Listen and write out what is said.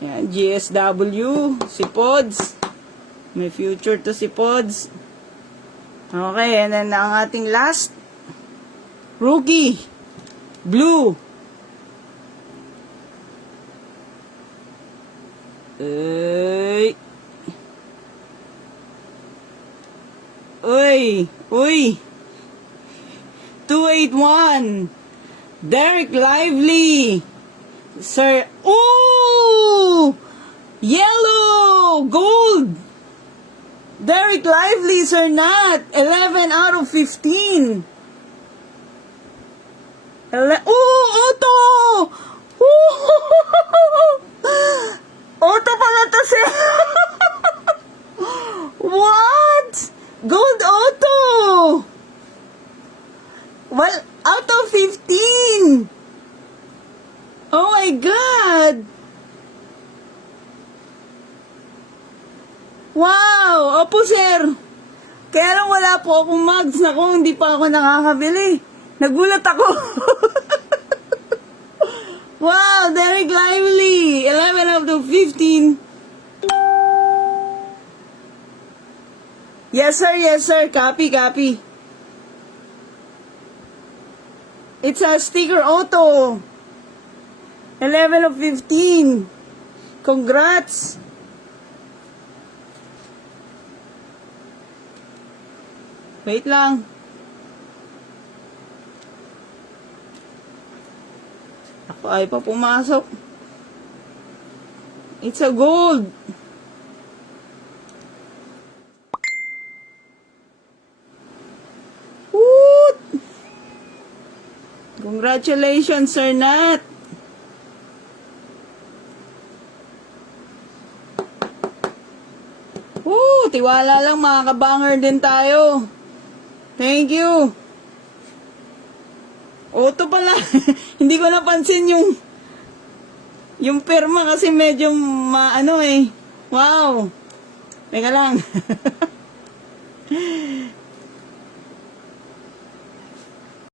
Yan, GSW, si Pods. May future to si Pods. Okay, and then ang ating last rookie, Blue. Uy. 281. Derek Lively. Sir. Ooh! Yellow! Gold! Derek Lively, Sir Nat. 11 out of 15. Auto! Ooh! Auto pala to, sir. What? Gold auto! Well, out of 15! Oh my God! Wow! Opo, sir! Kaya lang wala po akong mugs na kung hindi pa ako nakakabili. Nagulat ako. Wow! Derek Lively! 11 out of 15. Yes, sir. Copy. It's a sticker auto. 11 of 15. Congrats. Wait lang. Ako ay pa pumasok. It's a gold. Woot! Congratulations, Sir Nat. Tiwala lang, mga kabanger din tayo. Thank you. Auto pala. Hindi ko napansin yung perma kasi medyo maano eh. Wow. Teka lang.